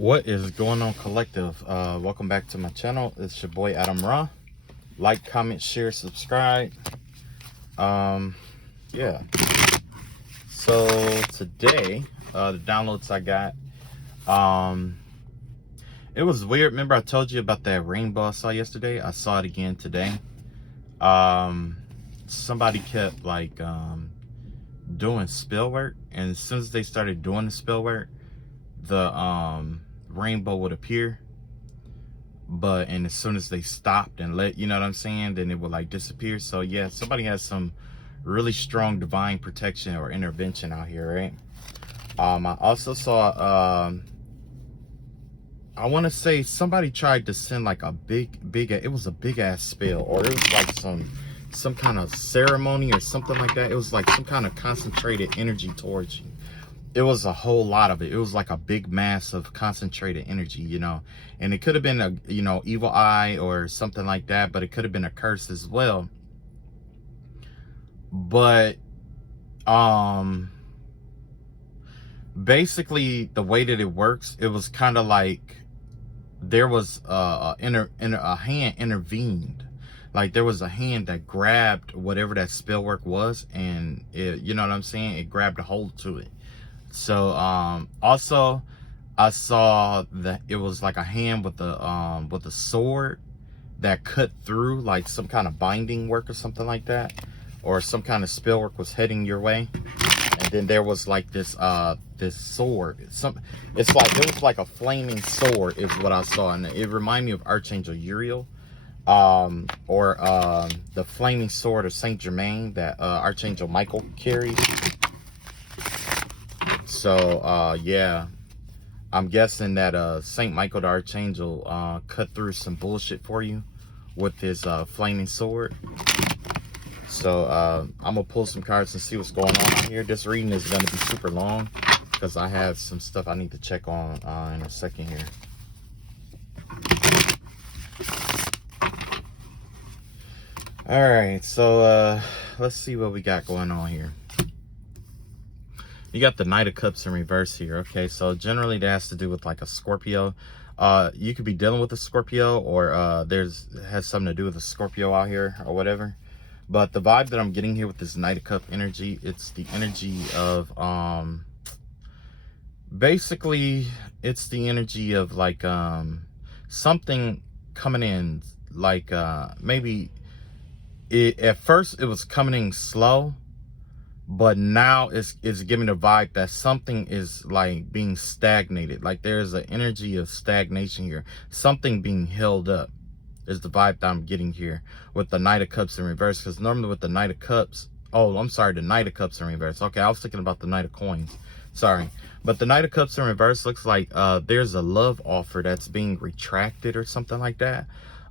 What is going on, collective? Welcome back to my channel. It's your boy Adam Ra. Like, comment, share, subscribe. Yeah. So today, the downloads I got, it was weird. Remember I told you about that rainbow I saw yesterday? I saw it again today. Somebody kept like doing spell work, and as soon as they started doing the spell work, the rainbow would appear, and as soon as they stopped and you know what I'm saying, then it would like disappear. So yeah, somebody has some really strong divine protection or intervention out here, right? I also saw I want to say somebody tried to send like a big it was a big ass spell, or it was like some kind of ceremony or something like that. It was like some kind of concentrated energy towards you. It was a whole lot of it. It was like a big mass of concentrated energy, you know. And it could have been a, you know, evil eye or something like that, but it could have been a curse as well. But basically the way that it works, it was kind of like there was a hand intervened. Like there was a hand that grabbed whatever that spell work was, and it, you know what I'm saying, it grabbed a hold to it. So also I saw that it was like a hand with a sword that cut through like some kind of binding work or something like that, or some kind of spell work was heading your way. And then there was like this sword. It was like a flaming sword is what I saw, and it reminded me of Archangel Uriel, or the flaming sword of Saint Germain that Archangel Michael carried. So yeah, I'm guessing that Saint Michael the Archangel cut through some bullshit for you with his flaming sword. So I'm gonna pull some cards and see what's going on here. This reading is gonna be super long because I have some stuff I need to check on in a second here. All right, so let's see what we got going on here. You got the Knight of Cups in reverse here. Okay, so generally that has to do with like a Scorpio. You could be dealing with a Scorpio, or it has something to do with a Scorpio out here or whatever. But the vibe that I'm getting here with this Knight of Cup energy, it's the energy of basically it's the energy of like something coming in, like maybe at first it was coming in slow, but now it's giving the vibe that something is like being stagnated. Like there's an energy of stagnation here, something being held up is the vibe that I'm getting here with the Knight of Cups in reverse. Because normally with the Knight of Cups, oh, I'm sorry, the Knight of Cups in reverse. Okay, I was thinking about the Knight of Coins. Sorry. But the Knight of Cups in reverse looks like there's a love offer that's being retracted or something like that.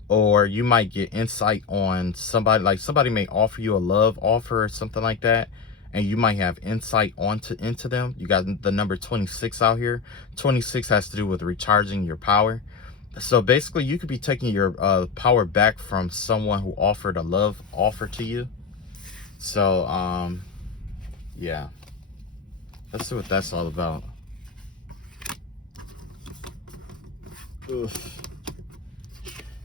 Or you might get insight on somebody, like somebody may offer you a love offer or something like that, and you might have insight into them. You got the number 26 out here. 26 has to do with recharging your power. So basically you could be taking your power back from someone who offered a love offer to you. So yeah, let's see what that's all about. Oof.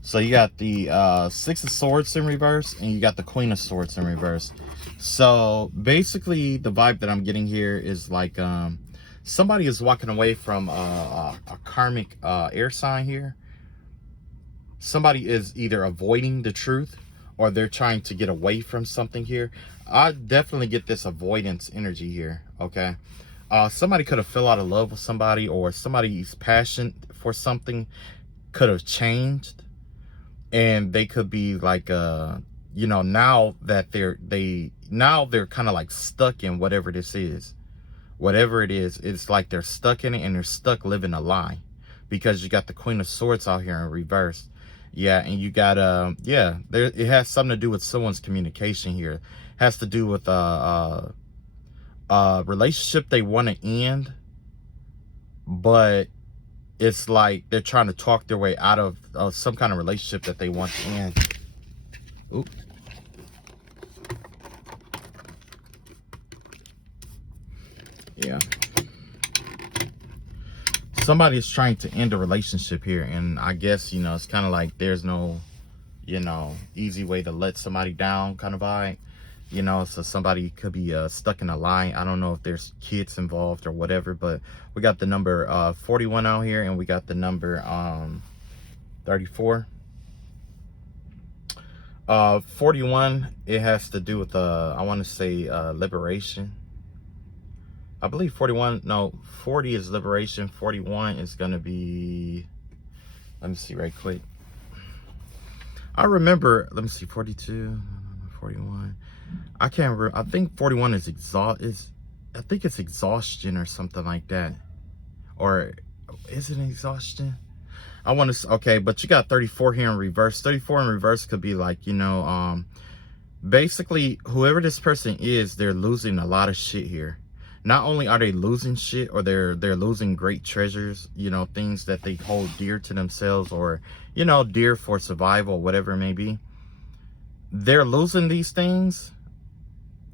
So you got the Six of Swords in reverse, and you got the Queen of Swords in reverse. So basically the vibe that I'm getting here is like somebody is walking away from a karmic air sign here. Somebody is either avoiding the truth, or they're trying to get away from something here. I definitely get this avoidance energy here, okay? Somebody could have fell out of love with somebody, or somebody's passion for something could have changed, and they could be like you know, now that they're kind of like stuck in whatever this is. Whatever it is, it's like they're stuck in it, and they're stuck living a lie, because you got the Queen of Swords out here in reverse. Yeah, and you got yeah, it has something to do with someone's communication here. It has to do with a relationship they want to end, but it's like they're trying to talk their way out of some kind of relationship that they want to end. Oop. Yeah. somebody is trying to end a relationship here, and I guess, you know, it's kind of like there's no, you know, easy way to let somebody down kind of vibe. You know, so somebody could be stuck in a lie. I don't know if there's kids involved or whatever, but we got the number 41 out here, and we got the number 34. 41, it has to do with I want to say liberation. I believe 41, no, 40 is liberation. 41 is going to be, let me see right quick. I remember, let me see, 42, 41. I can't remember. I think 41 is I think it's exhaustion or something like that. Or is it exhaustion? I want to, okay, but you got 34 here in reverse. 34 in reverse could be like, you know, basically whoever this person is, they're losing a lot of shit here. Not only are they losing shit, or they're losing great treasures, you know, things that they hold dear to themselves, or, you know, dear for survival, whatever it may be. They're losing these things,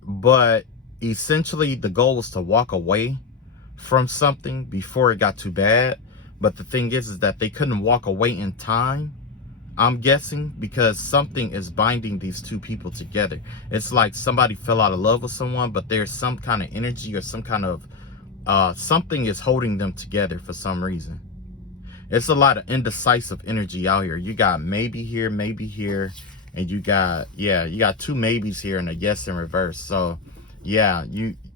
but essentially the goal was to walk away from something before it got too bad. But the thing is that they couldn't walk away in time, I'm guessing, because something is binding these two people together. It's like somebody fell out of love with someone, but there's some kind of energy or some kind of something is holding them together for some reason. It's a lot of indecisive energy out here. You got maybe here, and you got, yeah, you got two maybes here and a yes in reverse. So yeah,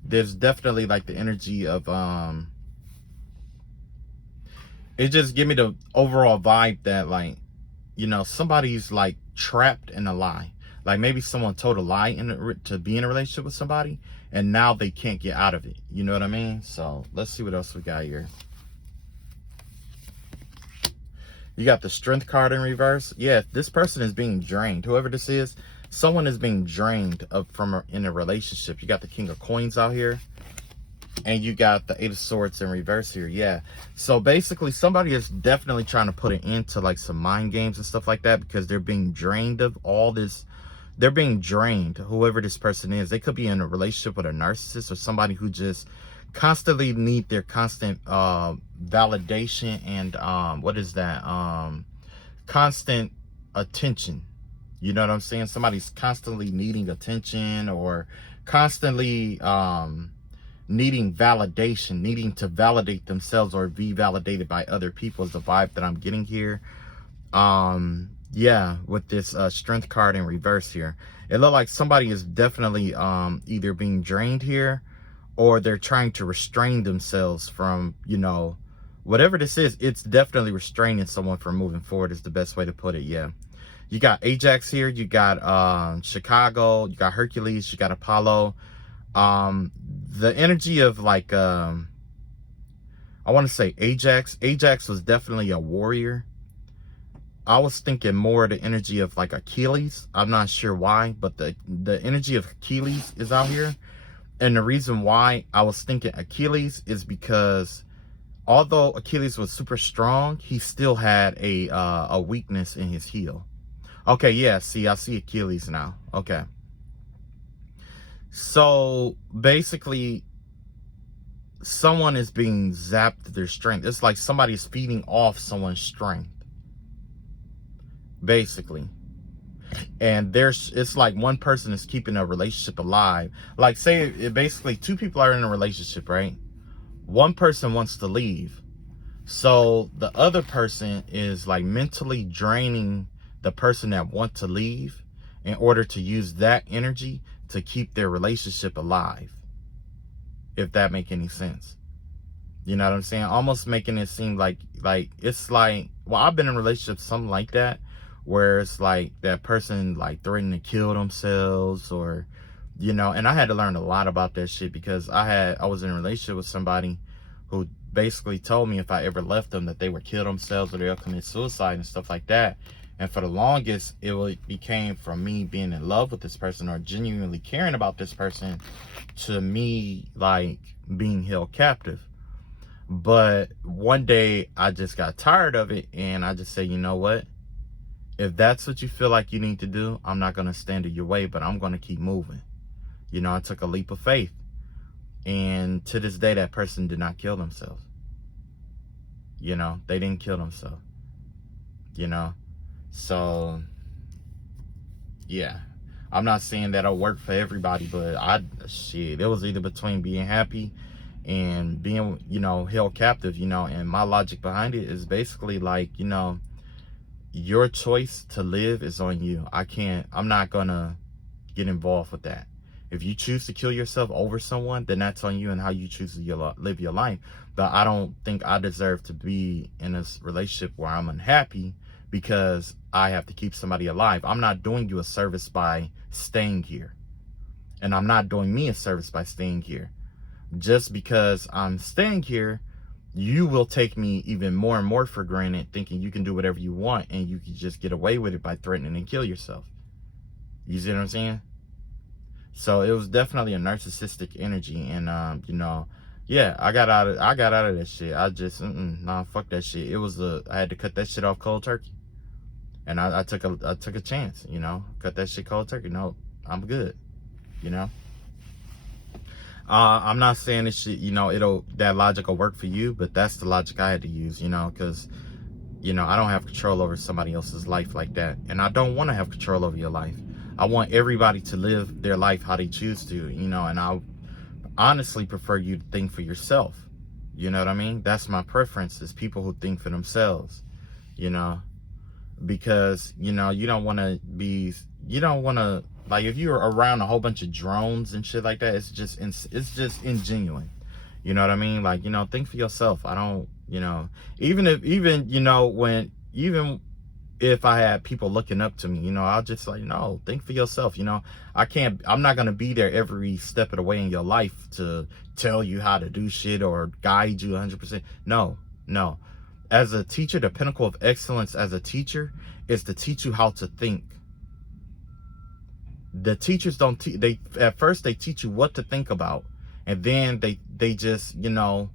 there's definitely like the energy of it just give me the overall vibe that, like, you know, somebody's like trapped in a lie. Like maybe someone told a lie to be in a relationship with somebody, and now they can't get out of it. You know what I mean? So let's see what else we got here. You got the Strength card in reverse. Yeah, this person is being drained. Whoever this is, someone is being drained in a relationship. You got the King of Coins out here. And you got the Eight of Swords in reverse here. Yeah. So basically somebody is definitely trying to put an end to like some mind games and stuff like that, because they're being drained of all this. They're being drained, whoever this person is. They could be in a relationship with a narcissist, or somebody who just constantly need their constant validation and what is that? Constant attention. You know what I'm saying? Somebody's constantly needing attention, or constantly needing validation, needing to validate themselves or be validated by other people is the vibe that I'm getting here. Yeah, with this Strength card in reverse here, it looks like somebody is definitely either being drained here, or they're trying to restrain themselves from, you know, whatever this is. It's definitely restraining someone from moving forward is the best way to put it. Yeah. You got Ajax here, you got Chicago, you got Hercules, you got Apollo. The energy of like I want to say Ajax was definitely a warrior. I was thinking more of the energy of like Achilles. I'm not sure why, but the energy of Achilles is out here. And the reason why I was thinking Achilles is because although Achilles was super strong, he still had a weakness in his heel. Okay, yeah, see, I see Achilles now. Okay. So basically, someone is being zapped their strength. It's like somebody's feeding off someone's strength, basically. And it's like one person is keeping a relationship alive. Like say basically two people are in a relationship, right? One person wants to leave. So the other person is like mentally draining the person that wants to leave in order to use that energy to keep their relationship alive, if that make any sense. You know what I'm saying? Almost making it seem like it's like, well, I've been in relationships something like that, where it's like that person like threatening to kill themselves, or, you know, and I had to learn a lot about that shit, because I was in a relationship with somebody who basically told me if I ever left them that they would kill themselves or they'll commit suicide and stuff like that. And for the longest, it became from me being in love with this person or genuinely caring about this person to me like being held captive. But one day I just got tired of it, and I just said, you know what? If that's what you feel like you need to do, I'm not going to stand in your way, but I'm going to keep moving. You know, I took a leap of faith. And to this day, that person did not kill themselves. You know, they didn't kill themselves. You know, so yeah, I'm not saying that'll work for everybody, but shit, it was either between being happy and being, you know, held captive, you know. And my logic behind it is basically like, you know, your choice to live is on you. I'm not gonna get involved with that. If you choose to kill yourself over someone, then that's on you and how you choose to live your life. But I don't think I deserve to be in this relationship where I'm unhappy because I have to keep somebody alive. I'm not doing you a service by staying here. And I'm not doing me a service by staying here. Just because I'm staying here, you will take me even more and more for granted, thinking you can do whatever you want and you can just get away with it by threatening to kill yourself. You see what I'm saying? So it was definitely a narcissistic energy, and you know, yeah, I got out of that shit. I just nah, fuck that shit. I had to cut that shit off cold turkey, and I took a chance, you know, cut that shit cold turkey. No, I'm good, you know. I'm not saying this shit, you know, that logic will work for you, but that's the logic I had to use, you know, because, you know, I don't have control over somebody else's life like that, and I don't want to have control over your life. I want everybody to live their life how they choose to, you know, and I honestly prefer you to think for yourself. You know what I mean? That's my preference, is people who think for themselves, you know, because, you know, you don't want to, like, if you're around a whole bunch of drones and shit like that, it's just ingenuine. You know what I mean? Like, you know, think for yourself. I don't, you know, even you know, even if I had people looking up to me, you know, I'll just like, no, think for yourself. You know, I'm not going to be there every step of the way in your life to tell you how to do shit or guide you 100%. No. As a teacher, the pinnacle of excellence as a teacher is to teach you how to think. The teachers don't at first they teach you what to think about, and then they just, you know,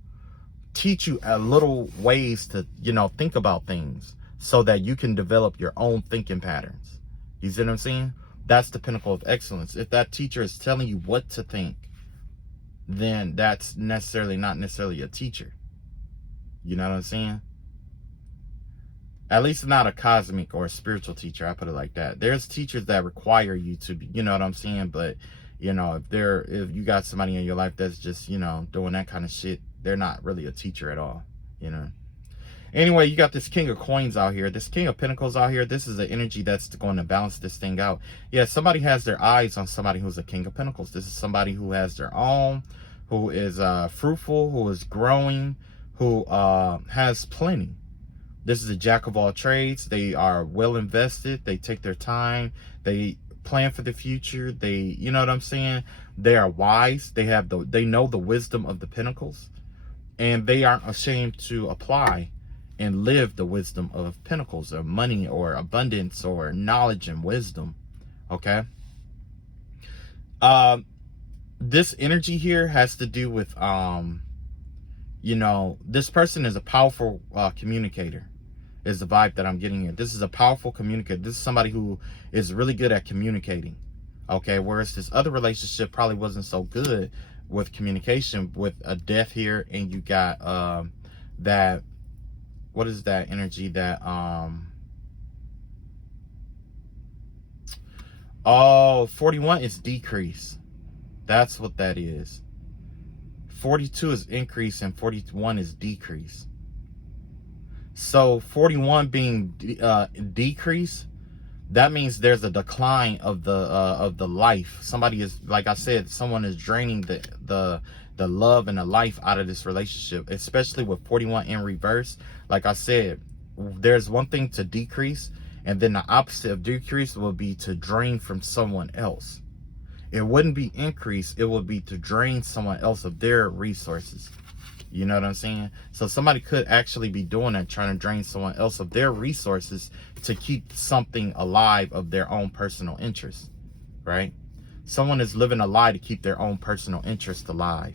teach you a little ways to, you know, think about things so that you can develop your own thinking patterns. You see what I'm saying? That's the pinnacle of excellence. If that teacher is telling you what to think, then that's not necessarily a teacher. You know what I'm saying? At least not a cosmic or a spiritual teacher. I put it like that. There's teachers that require you to be, you know what I'm saying? But, you know, if you got somebody in your life that's just, you know, doing that kind of shit, they're not really a teacher at all, you know? Anyway, you got this King of Coins out here, this King of Pentacles out here. This is the energy that's going to balance this thing out. Yeah, somebody has their eyes on somebody who's a King of Pentacles. This is somebody who has their own, who is fruitful, who is growing, who has plenty. This is a jack of all trades. They are well invested. They take their time. They plan for the future. You know what I'm saying? They are wise. They know the wisdom of the Pentacles, and they aren't ashamed to apply and live the wisdom of Pentacles, or money, or abundance, or knowledge and wisdom. Okay. This energy here has to do with, you know, this person is a powerful communicator, is the vibe that I'm getting here. This is a powerful communicator. This is somebody who is really good at communicating. Okay. Whereas this other relationship probably wasn't so good with communication, with a death here. And you got, that, what is that energy that, 41 is decrease. That's what that is. 42 is increase and 41 is decrease. So 41 being decrease, that means there's a decline of the life. Somebody is, like I said, someone is draining the love and the life out of this relationship, especially with 41 in reverse. Like I said, there's one thing to decrease, and then the opposite of decrease will be to drain from someone else. It wouldn't be increase, it would be to drain someone else of their resources. You know what I'm saying? So somebody could actually be doing that, trying to drain someone else of their resources to keep something alive of their own personal interest, right? Someone is living a lie to keep their own personal interest alive.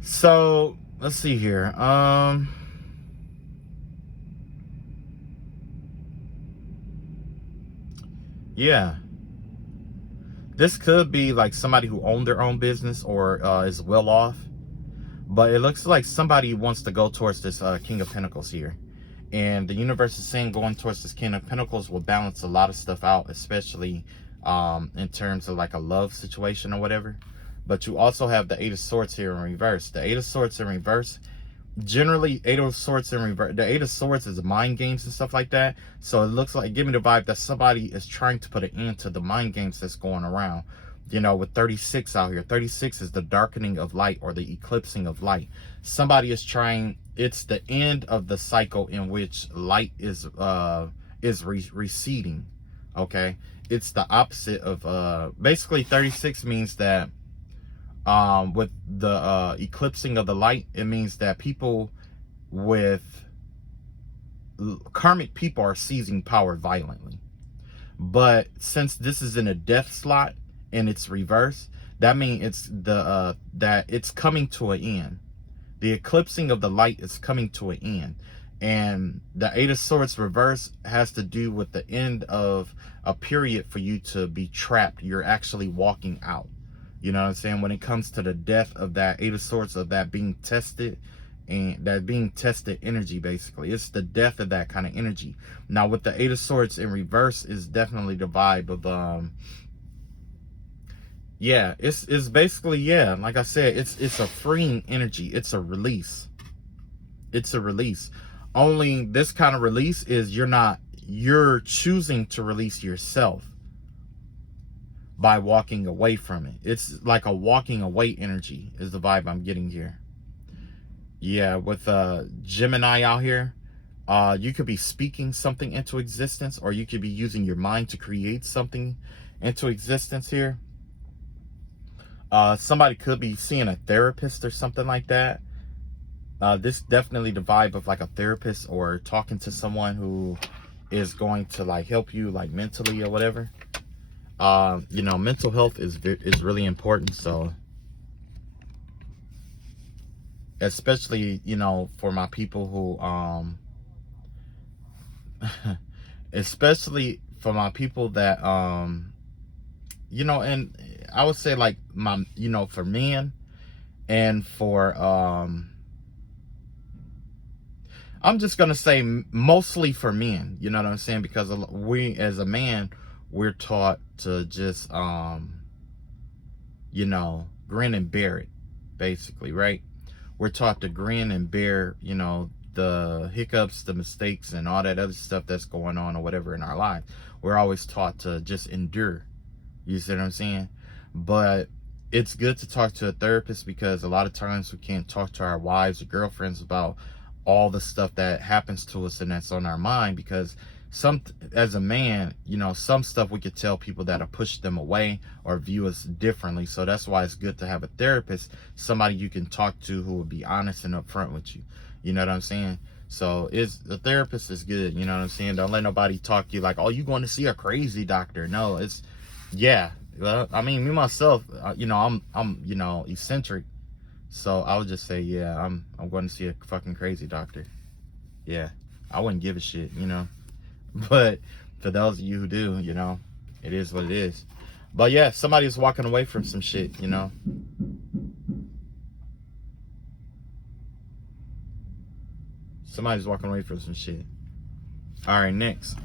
So let's see here. Yeah. This could be like somebody who owned their own business or is well off. But it looks like somebody wants to go towards this King of Pentacles here. And the universe is saying going towards this King of Pentacles will balance a lot of stuff out, especially in terms of like a love situation or whatever. But you also have the Eight of Swords here in reverse. The Eight of Swords in reverse, generally Eight of Swords in reverse, the Eight of Swords is mind games and stuff like that. So it looks like, give me the vibe that somebody is trying to put an end to the mind games that's going around. You know, with 36 out here, 36 is the darkening of light or the eclipsing of light. Somebody is trying, it's the end of the cycle in which light is receding. Okay, it's the opposite of basically 36 means that with the eclipsing of the light, it means that people with karmic people are seizing power violently. But since this is in a death slot and it's reverse, that means it's the that it's coming to an end. The eclipsing of the light is coming to an end. And the Eight of Swords reverse has to do with the end of a period for you to be trapped. You're actually walking out. You know what I'm saying? When it comes to the death of that Eight of Swords, of that being tested, and that being tested energy, basically. It's the death of that kind of energy. Now, with the Eight of Swords in reverse is definitely the vibe of, yeah, it's basically, yeah, like I said, it's a freeing energy. It's a release. It's a release. Only this kind of release is you're choosing to release yourself by walking away from it. It's like a walking away energy is the vibe I'm getting here. Yeah, with Gemini out here, you could be speaking something into existence, or you could be using your mind to create something into existence here. Somebody could be seeing a therapist or something like that. This definitely the vibe of like a therapist or talking to someone who is going to like help you like mentally or whatever. You know, mental health is really important. So especially, you know, for my people who especially for my people that you know, and I would say like my, you know, for men and for I'm just gonna say mostly for men, you know what I'm saying, because we as a man, we're taught to just you know, grin and bear it, basically, right? We're taught to grin and bear, you know, the hiccups, the mistakes, and all that other stuff that's going on or whatever in our lives. We're always taught to just endure. You see what I'm saying? But it's good to talk to a therapist, because a lot of times we can't talk to our wives or girlfriends about all the stuff that happens to us and that's on our mind, because as a man, you know, some stuff we could tell people that'll push them away or view us differently. So that's why it's good to have a therapist, somebody you can talk to who will be honest and upfront with you. You know what I'm saying? So the therapist is good. You know what I'm saying? Don't let nobody talk to you like, oh, you going to see a crazy doctor. No, it's, yeah. Well, I mean, me myself, you know, I'm, you know, eccentric. So I would just say, yeah, I'm going to see a fucking crazy doctor. Yeah, I wouldn't give a shit, you know. But for those of you who do, you know, it is what it is. But yeah, somebody's walking away from some shit, you know. Somebody's walking away from some shit. All right, next.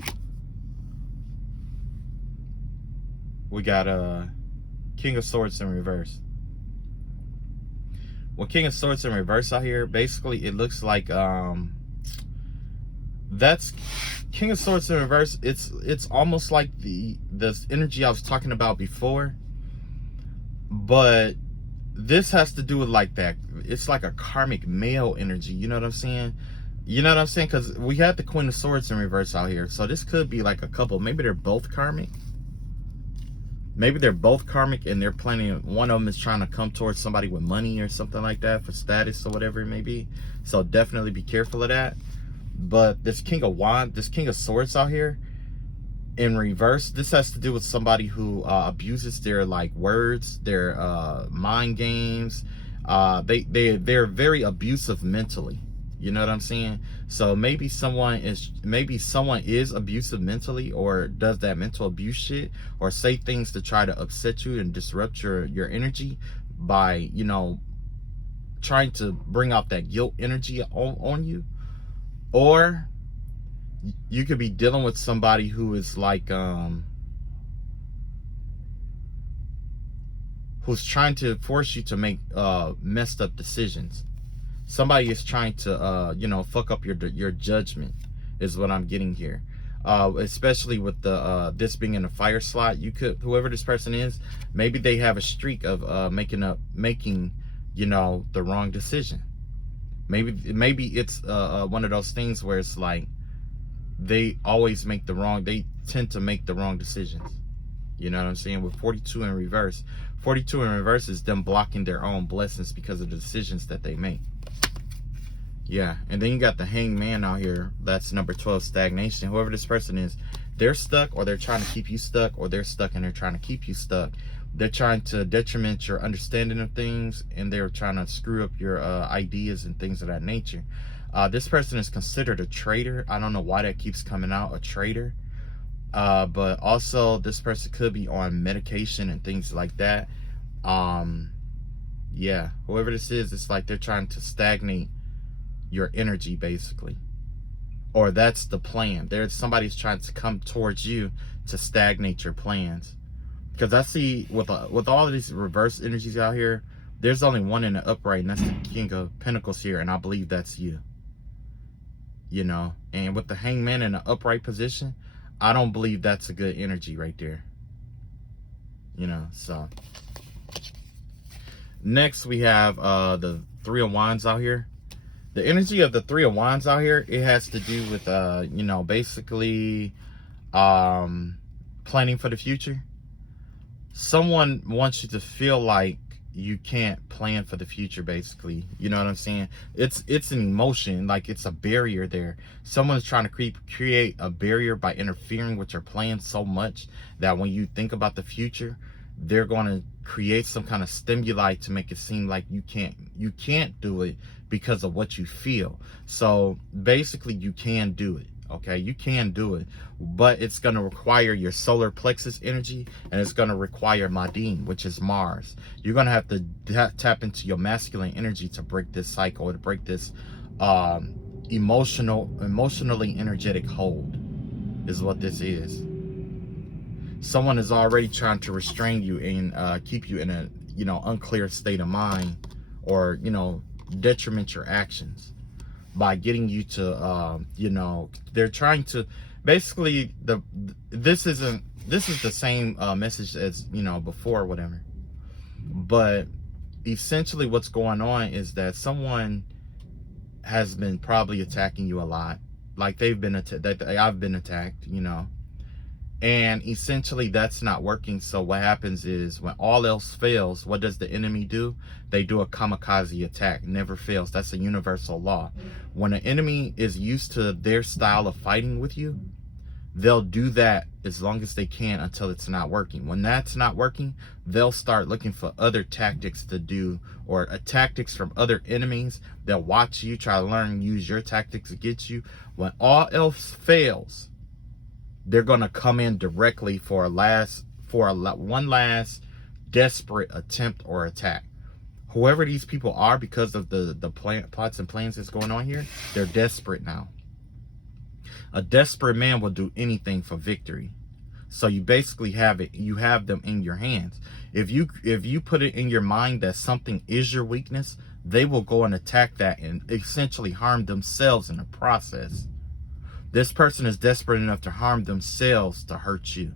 We got King of Swords in reverse. Well, King of Swords in reverse out here, basically it looks like that's King of Swords in reverse. It's almost like the energy I was talking about before, but this has to do with like that. It's like a karmic male energy. You know what I'm saying? You know what I'm saying? Because we had the Queen of Swords in reverse out here, so this could be like a couple. Maybe they're both karmic. Maybe they're both karmic and they're planning, one of them is trying to come towards somebody with money or something like that for status or whatever it may be. So definitely be careful of that. But this King of Swords out here in reverse, this has to do with somebody who abuses their like words, their mind games. They're very abusive mentally. You know what I'm saying? So maybe someone is abusive mentally, or does that mental abuse shit, or say things to try to upset you and disrupt your energy by, you know, trying to bring out that guilt energy on you, or you could be dealing with somebody who is like who's trying to force you to make messed up decisions. Somebody is trying to you know, fuck up your judgment, is what I'm getting here. Especially with the this being in a fire slot, you could, whoever this person is, maybe they have a streak of making, you know, the wrong decision. Maybe it's one of those things where it's like they tend to make the wrong decisions. You know what I'm saying? With 42 in reverse, 42 in reverse is them blocking their own blessings because of the decisions that they make. Yeah, and then you got the hangman out here. That's number 12, stagnation. Whoever this person is, they're stuck, or they're trying to keep you stuck, or they're stuck and they're trying to keep you stuck. They're trying to detriment your understanding of things, and they're trying to screw up your ideas and things of that nature. This person is considered a traitor. I don't know why that keeps coming out, a traitor. But also this person could be on medication and things like that. Yeah, whoever this is, it's like they're trying to stagnate your energy, basically, or that's the plan. There's somebody's trying to come towards you to stagnate your plans, because I see with all of these reverse energies out here, there's only one in the upright, and that's the King of Pentacles here, and I believe that's you. You know, and with the hangman in the upright position, I don't believe that's a good energy right there. You know, so next we have the Three of Wands out here. The energy of the Three of Wands out here, it has to do with you know, basically planning for the future. Someone wants you to feel like you can't plan for the future, basically. You know what I'm saying? It's an emotion, like it's a barrier there. Someone's trying to create a barrier by interfering with your plan so much that when you think about the future, they're going to create some kind of stimuli to make it seem like you can't do it because of what you feel. So basically you can do it. Okay, you can do it, but it's going to require your solar plexus energy, and it's going to require Madin, which is Mars. You're going to have to tap into your masculine energy to break this cycle, to break this emotionally energetic hold, is what this is. Someone is already trying to restrain you and keep you in a, you know, unclear state of mind, or, you know, detriment your actions by getting you to you know, they're trying to basically, this is the same message as, you know, before, whatever, but essentially what's going on is that someone has been probably attacking you a lot, like I've been attacked, you know, and essentially that's not working. So what happens is, when all else fails, what does the enemy do? They do a kamikaze attack. Never fails. That's a universal law. When an enemy is used to their style of fighting with you, they'll do that as long as they can until it's not working. When that's not working, they'll start looking for other tactics to do, or tactics from other enemies. They'll watch you, try to learn and use your tactics against you. When all else fails, they're going to come in directly for one last desperate attempt or attack. Whoever these people are, because of the plots and plans that's going on here, they're desperate now. A desperate man will do anything for victory. So you basically have them in your hands. If you put it in your mind that something is your weakness, they will go and attack that and essentially harm themselves in the process. This person is desperate enough to harm themselves to hurt you.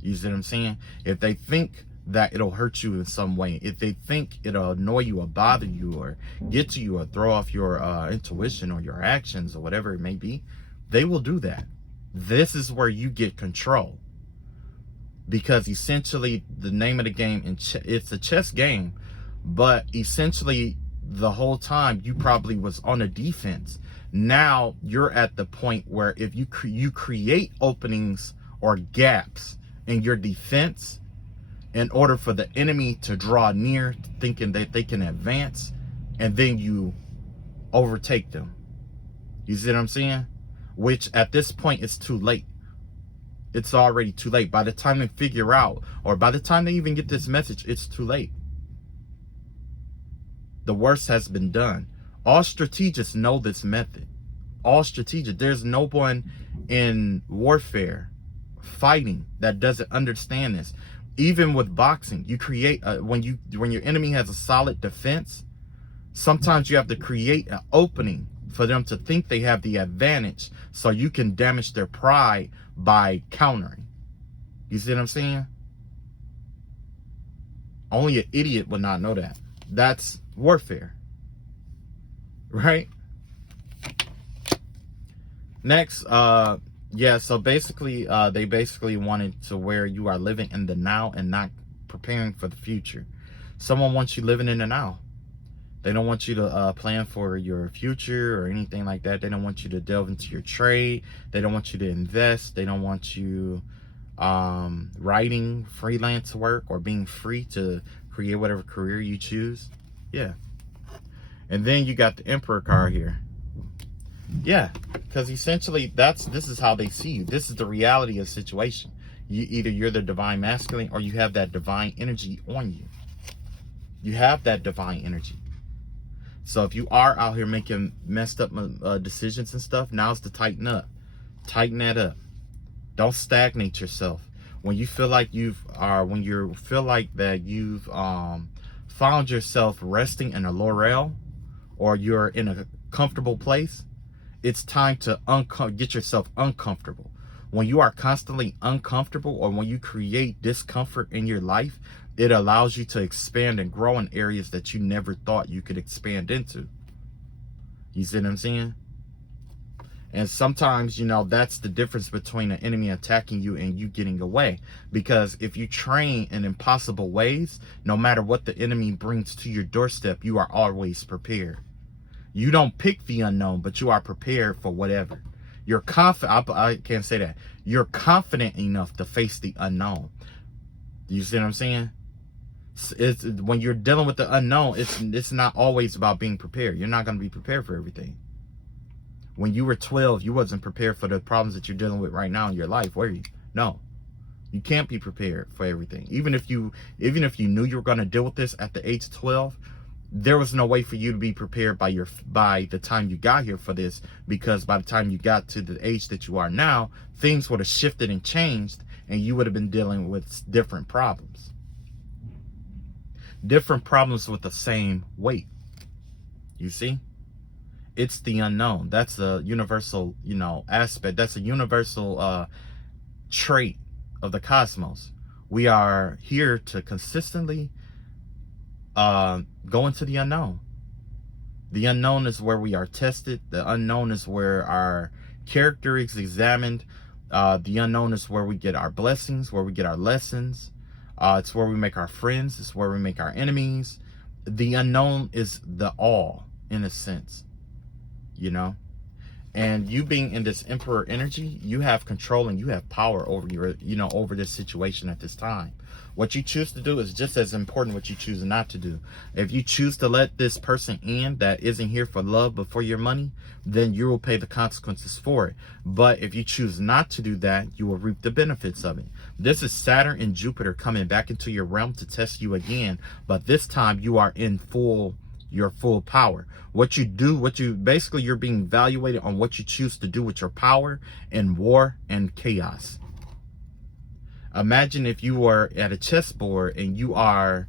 You see what I'm saying? If they think that it'll hurt you in some way, if they think it'll annoy you or bother you or get to you or throw off your intuition or your actions or whatever it may be, they will do that. This is where you get control. Because essentially the name of the game, it's a chess game, but essentially the whole time you probably was on the defense. Now you're at the point where if you create openings or gaps in your defense in order for the enemy to draw near, thinking that they can advance, and then you overtake them. You see what I'm saying? Which at this point it's too late. It's already too late. By the time they figure out, or by the time they even get this message, it's too late. The worst has been done. All strategists know this method. All strategists. There's no one in warfare fighting that doesn't understand this. Even with boxing, you create when your enemy has a solid defense, sometimes you have to create an opening for them to think they have the advantage, so you can damage their pride by countering. You see what I'm saying? Only an idiot would not know that. That's warfare, right? Next, yeah, so basically, they basically wanted to where you are living in the now and not preparing for the future. Someone wants you living in the now. They don't want you to plan for your future or anything like that. They don't want you to delve into your trade. They don't want you to invest. They don't want you writing freelance work or being free to create whatever career you choose. Yeah. And then you got the Emperor card here. Yeah, because essentially this is how they see you. This is the reality of the situation. Either you're the divine masculine or you have that divine energy on you. You have that divine energy. So if you are out here making messed up decisions and stuff, now's to tighten up. Tighten that up. Don't stagnate yourself. When you feel like when you feel like that you've found yourself resting in a laurel, or you're in a comfortable place, it's time to get yourself uncomfortable. When you are constantly uncomfortable, or when you create discomfort in your life, it allows you to expand and grow in areas that you never thought you could expand into. You see what I'm saying? And sometimes, you know, that's the difference between an enemy attacking you and you getting away. Because if you train in impossible ways, no matter what the enemy brings to your doorstep, you are always prepared. You don't pick the unknown, but you are prepared for whatever. You're confident. I can't say that. You're confident enough to face the unknown. You see what I'm saying? It's when you're dealing with the unknown, it's not always about being prepared. You're not going to be prepared for everything. When you were 12, you wasn't prepared for the problems that you're dealing with right now in your life, were you? No. You can't be prepared for everything. Even if you knew you were going to deal with this at the age of 12, there was no way for you to be prepared by the time you got here for this, because by the time you got to the age that you are now, things would have shifted and changed, and you would have been dealing with different problems. Different problems with the same weight. You see? It's the unknown. That's a universal, aspect. That's a universal trait of the cosmos. We are here to consistently go into the unknown. The unknown is where we are tested. The unknown is where our character is examined. The unknown is where we get our blessings, where we get our lessons. It's where we make our friends. It's where we make our enemies. The unknown is the all, in a sense, and you being in this Emperor energy, you have control and you have power over over this situation at this time. What you choose to do is just as important what you choose not to do. If you choose to let this person in that isn't here for love but for your money, then you will pay the consequences for it. But if you choose not to do that, you will reap the benefits of it. This is Saturn and Jupiter coming back into your realm to test you again, but this time you are in your full power. You're being evaluated on what you choose to do with your power in war and chaos. Imagine if you were at a chessboard and you are,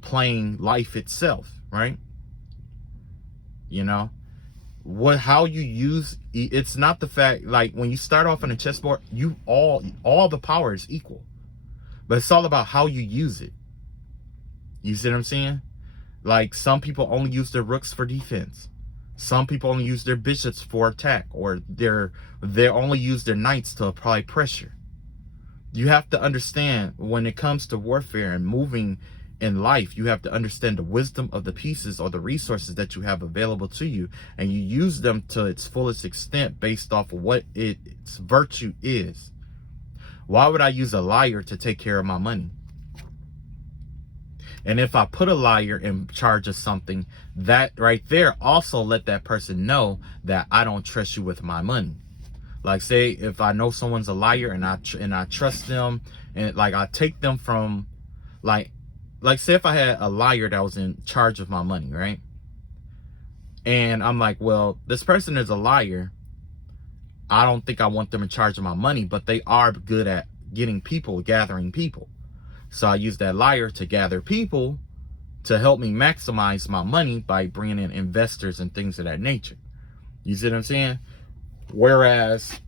playing life itself, right? How you use it's not the fact, like when you start off on a chessboard, all the power is equal, but it's all about how you use it. You see what I'm saying? Like some people only use their rooks for defense. Some people only use their bishops for attack, or they only use their knights to apply pressure. You have to understand, when it comes to warfare and moving in life, you have to understand the wisdom of the pieces or the resources that you have available to you, and you use them to its fullest extent based off of what its virtue is. Why would I use a liar to take care of my money? And if I put a liar in charge of something, that right there also let that person know that I don't trust you with my money. Like, say if I know someone's a liar and I trust them, and like I take them from like like say if I had a liar that was in charge of my money, right? And I'm like, well, this person is a liar. I don't think I want them in charge of my money, but they are good at getting people, gathering people. So I use that liar to gather people to help me maximize my money by bringing in investors and things of that nature. You see what I'm saying? Whereas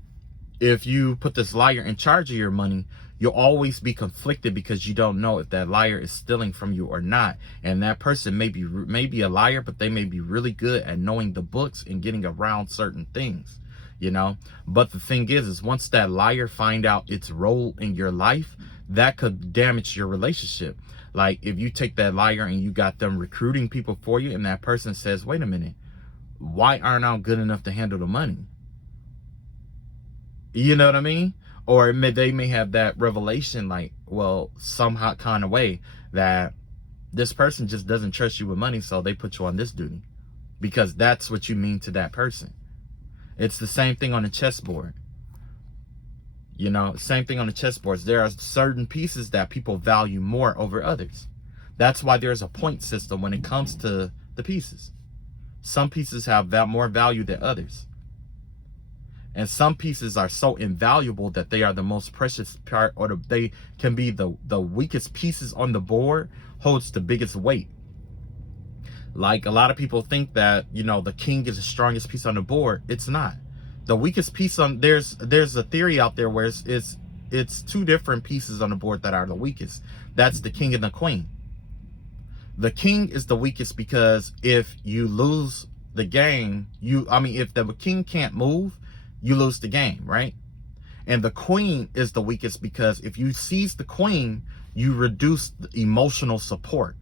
if you put this liar in charge of your money, you'll always be conflicted because you don't know if that liar is stealing from you or not. And that person may be a liar, but they may be really good at knowing the books and getting around certain things, you know? But the thing is once that liar find out its role in your life, that could damage your relationship. Like if you take that liar and you got them recruiting people for you, and that person says, wait a minute, why aren't I good enough to handle the money? You know what I mean? Or they may have that revelation, like, well, somehow kind of way that this person just doesn't trust you with money, so they put you on this duty because that's what you mean to that person. It's the same thing on the chessboard. You know, same thing on the chessboards. There are certain pieces that people value more over others. That's why there's a point system when it comes to the pieces. Some pieces have more value than others. And some pieces are so invaluable that they are the most precious part, or they can be the weakest pieces on the board, holds the biggest weight. Like a lot of people think that, you know, the king is the strongest piece on the board. It's not. The weakest piece on, there's a theory out there where it's two different pieces on the board that are the weakest. That's the king and the queen. The king is the weakest because if you lose the game, if the king can't move, you lose the game, right? And the queen is the weakest because if you seize the queen, you reduce the emotional support.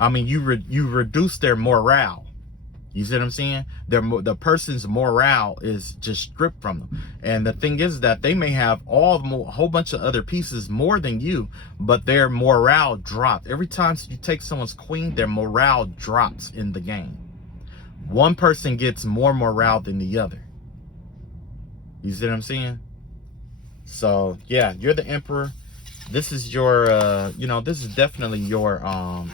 You reduce their morale. You see what I'm saying? The person's morale is just stripped from them. And the thing is that they may have a whole bunch of other pieces more than you, but their morale drops. Every time you take someone's queen, their morale drops in the game. One person gets more morale than the other. You see what I'm saying? So yeah, you're the emperor. This is your this is definitely your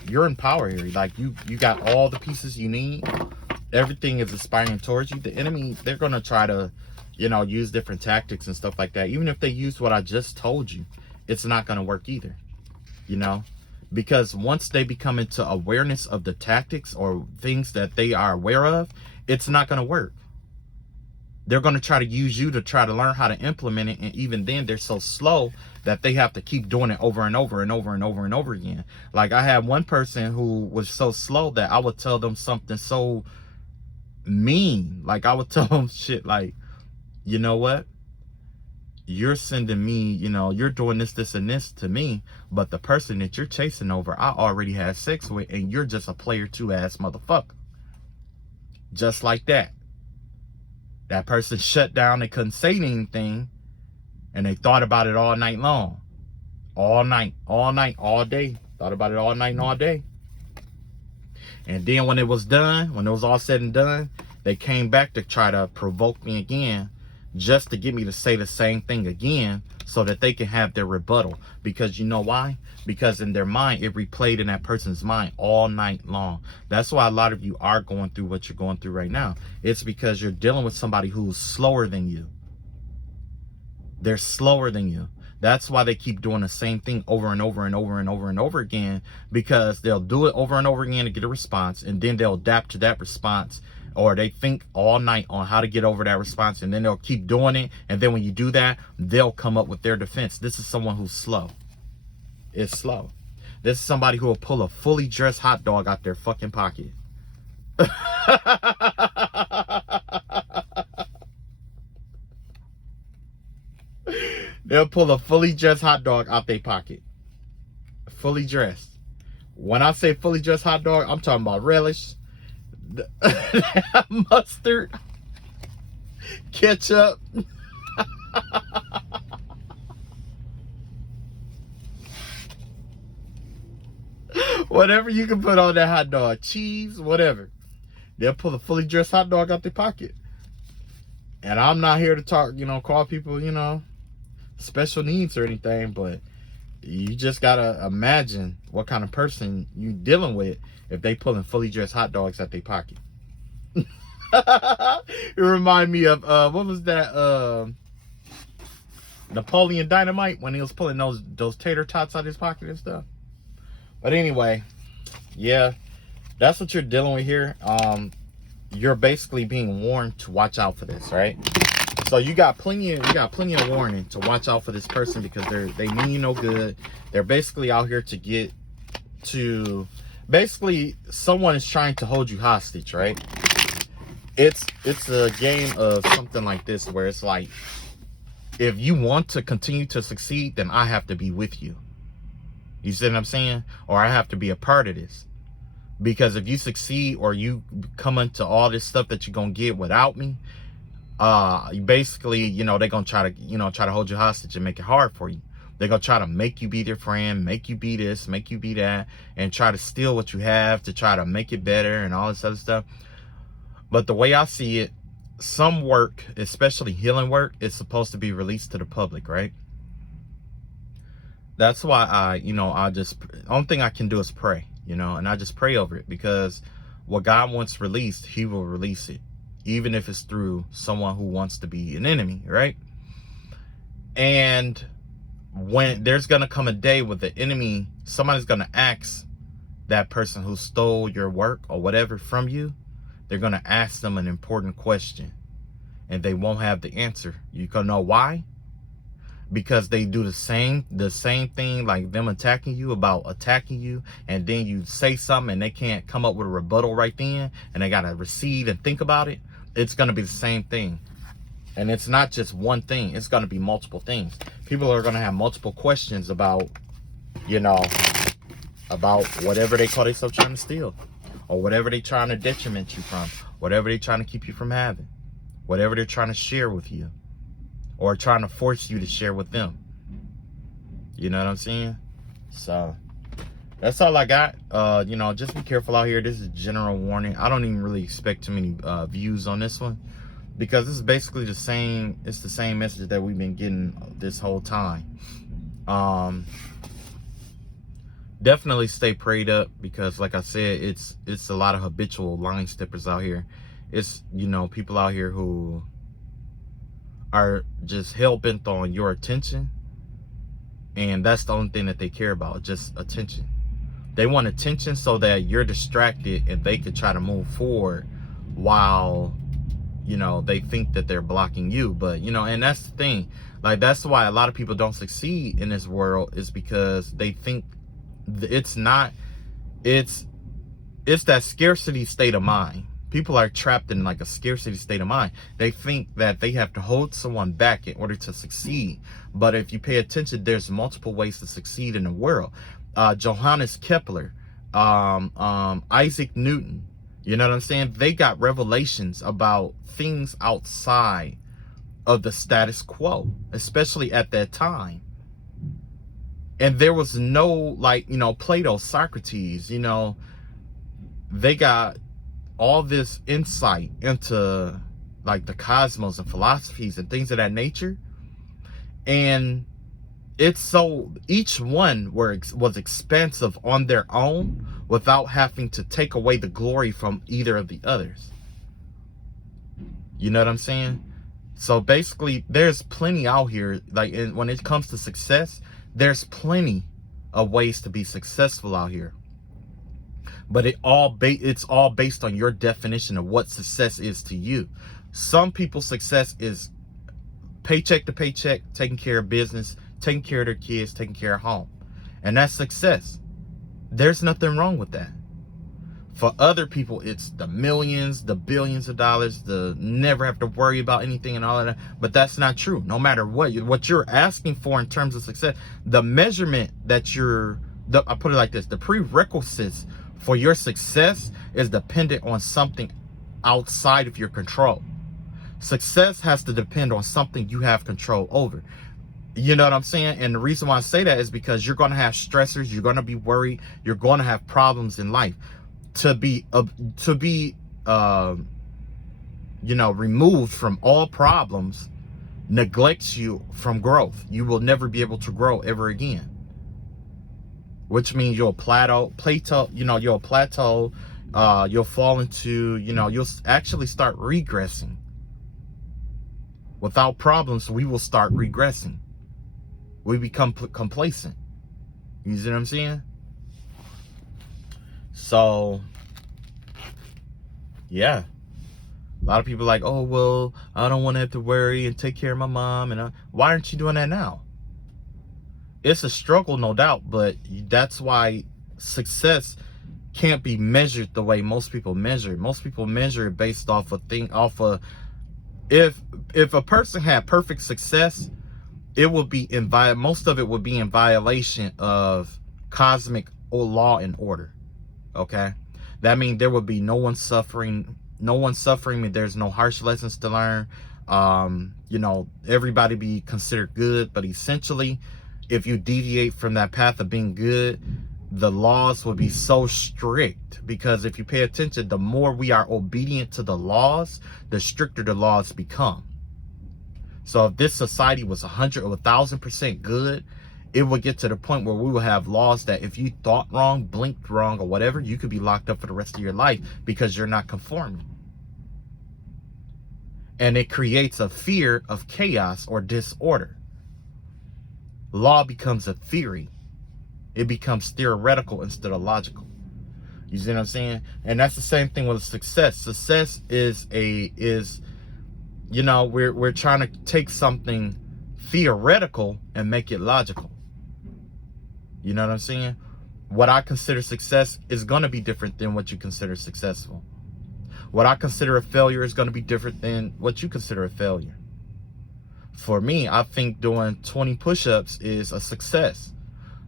you're in power here. Like you got all the pieces you need. Everything is aspiring towards you. The enemy, they're gonna try to, use different tactics and stuff like that. Even if they use what I just told you, it's not gonna work either. Because once they become into awareness of the tactics or things that they are aware of, it's not gonna work. They're going to try to use you to try to learn how to implement it. And even then, they're so slow that they have to keep doing it over and over and over and over and over again. Like I had one person who was so slow that I would tell them something so mean. Like I would tell them shit like, you know what? You're sending me, you're doing this, this, and this to me. But the person that you're chasing over, I already had sex with. And you're just a player 2 ass motherfucker. Just like that. That person shut down. They couldn't say anything. And they thought about it all night long. All night, all day. Thought about it all night and all day. And then when it was done, when it was all said and done, they came back to try to provoke me again. Just to get me to say the same thing again. So that they can have their rebuttal. Because you know why? Because in their mind, it replayed in that person's mind all night long. That's why a lot of you are going through what you're going through right now. It's because you're dealing with somebody who's slower than you. They're slower than you. That's why they keep doing the same thing over and over and over and over and over again. Because they'll do it over and over again to get a response. And then they'll adapt to that response. Or they think all night on how to get over that response. And then they'll keep doing it. And then when you do that, they'll come up with their defense. This is someone who's slow. It's slow. This is somebody who will pull a fully dressed hot dog out their fucking pocket. They'll pull a fully dressed hot dog out their pocket. Fully dressed. When I say fully dressed hot dog, I'm talking about relish, mustard, ketchup. Whatever you can put on that hot dog, cheese, whatever. They'll pull a fully dressed hot dog out their pocket. And I'm not here to talk, call people, special needs or anything, but You just gotta imagine what kind of person you dealing with if they pulling fully dressed hot dogs out their pocket. It remind me of what was that Napoleon Dynamite when he was pulling those tater tots out of his pocket and stuff. But anyway, yeah, that's what you're dealing with here. You're basically being warned to watch out for this, right? So you got plenty of warning to watch out for this person, because they mean you no good. They're basically out here to get to, basically someone is trying to hold you hostage, right? It's a game of something like this where it's like, if you want to continue to succeed, then I have to be with you. You see what I'm saying? Or I have to be a part of this. Because if you succeed or you come into all this stuff that you're going to get without me, basically, you know, they're going to try to hold you hostage and make it hard for you. They're going to try to make you be their friend, make you be this, make you be that, and try to steal what you have to try to make it better and all this other stuff. But the way I see it, some work, especially healing work, is supposed to be released to the public, right? That's why only thing I can do is pray, and I just pray over it, because what God wants released, he will release it, even if it's through someone who wants to be an enemy, right? And when there's going to come a day where the enemy, somebody's going to ask that person who stole your work or whatever from you, they're going to ask them an important question, and they won't have the answer. You can know why? Because they do the same thing, like them attacking you, and then you say something and they can't come up with a rebuttal right then, and they got to recede and think about it. It's going to be the same thing. And it's not just one thing. It's going to be multiple things. People are going to have multiple questions about, about whatever they call themselves trying to steal, or whatever they're trying to detriment you from, whatever they're trying to keep you from having, whatever they're trying to share with you, or trying to force you to share with them. You know what I'm saying? So that's all I got. Just be careful out here. This is a general warning. I don't even really expect too many views on this one, because this is basically the same message that we've been getting this whole time. Definitely stay prayed up, because like I said, it's a lot of habitual line steppers out here. It's, people out here who are just hell-bent on your attention, and that's the only thing that they care about, just attention. They want attention so that you're distracted and they could try to move forward while they think that they're blocking you. But and that's the thing, like, that's why a lot of people don't succeed in this world, is because they think it's that scarcity state of mind. People are trapped in like a scarcity state of mind. They think that they have to hold someone back in order to succeed. But if you pay attention, there's multiple ways to succeed in the world. Johannes Kepler, Isaac Newton, you know what I'm saying? They got revelations about things outside of the status quo, especially at that time. And there was no, Plato, Socrates, they got all this insight into like the cosmos and philosophies and things of that nature. And it's so, each one was expansive on their own without having to take away the glory from either of the others. You know what I'm saying? So basically, there's plenty out here, when it comes to success, there's plenty of ways to be successful out here. But it's all based on your definition of what success is to you. Some people's success is paycheck to paycheck, taking care of business, taking care of their kids, taking care of home. And that's success. There's nothing wrong with that. For other people, it's the millions, the billions of dollars, the never have to worry about anything and all of that. But that's not true. No matter what you're asking for in terms of success, the measurement that I put it like this, the prerequisites for your success is dependent on something outside of your control. Success has to depend on something you have control over. You know what I'm saying? And the reason why I say that is because you're going to have stressors, you're going to be worried, you're going to have problems in life. To be removed from all problems neglects you from growth. You will never be able to grow ever again. which means you'll plateau, you'll plateau, you'll fall into, you'll actually start regressing. Without problems, we will start regressing. We become complacent. You see what I'm saying? So, yeah. A lot of people are like, oh, well, I don't want to have to worry and take care of my mom. And why aren't you doing that now? It's a struggle, no doubt, but that's why success can't be measured the way most people measure it. Most people measure it based off if a person had perfect success, it would be most of it would be in violation of cosmic law and order. Okay, that means there would be no one suffering. There's no harsh lessons to learn. Everybody be considered good, but essentially, if you deviate from that path of being good, the laws would be so strict, because if you pay attention, the more we are obedient to the laws, the stricter the laws become. So if this society was 100 or 1,000% good, it would get to the point where we will have laws that if you thought wrong, blinked wrong, or whatever, you could be locked up for the rest of your life because you're not conforming. And it creates a fear of chaos or disorder. Law becomes a theory. It becomes theoretical instead of logical. You see what I'm saying? And that's the same thing with success. Success is we're trying to take something theoretical and make it logical. You know what I'm saying? What I consider success is going to be different than what you consider successful. What I consider a failure is going to be different than what you consider a failure. For me, I think doing 20 push-ups is a success.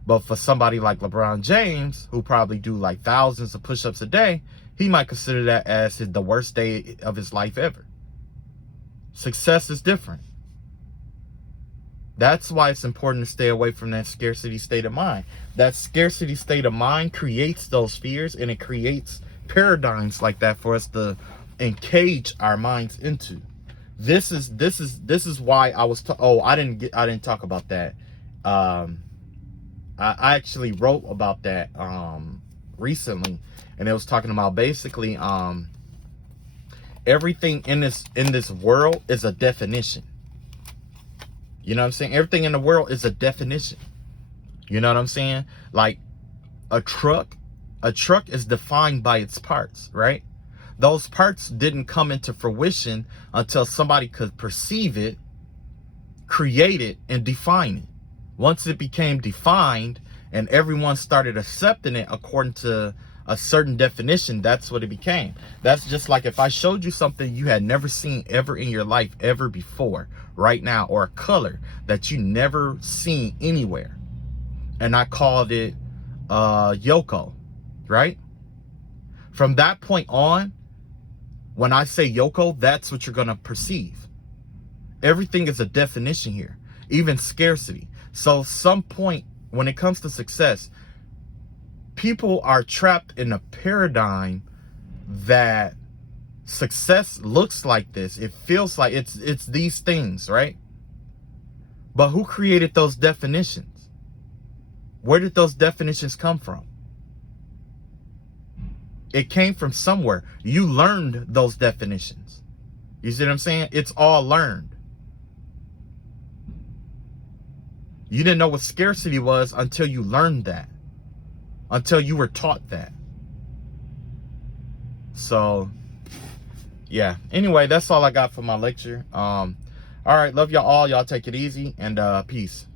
But for somebody like LeBron James, who probably do like thousands of push-ups a day, he might consider that as the worst day of his life ever. Success is different. That's why it's important to stay away from that scarcity state of mind. That scarcity state of mind creates those fears, and it creates paradigms like that for us to encage our minds into. This is why I was I didn't talk about that. I actually wrote about that recently, and it was talking about basically everything in this world is a definition. You know what I'm saying? Everything in the world is a definition. You know what I'm saying? Like a truck is defined by its parts, right? Those parts didn't come into fruition until somebody could perceive it, create it, and define it. Once it became defined and everyone started accepting it according to a certain definition, that's what it became. That's just like if I showed you something you had never seen ever in your life ever before right now, or a color that you never seen anywhere, and I called it Yoko, right? From that point on, when I say Yoko, that's what you're going to perceive. Everything is a definition here, even scarcity. So some point when it comes to success, people are trapped in a paradigm that success looks like this. It feels like it's these things, right? But who created those definitions? Where did those definitions come from? It came from somewhere. You learned those definitions. You see what I'm saying? It's all learned. You didn't know what scarcity was until you learned that. Until you were taught that. So, yeah. Anyway, that's all I got for my lecture. All right. Love y'all all. Y'all take it easy, and peace.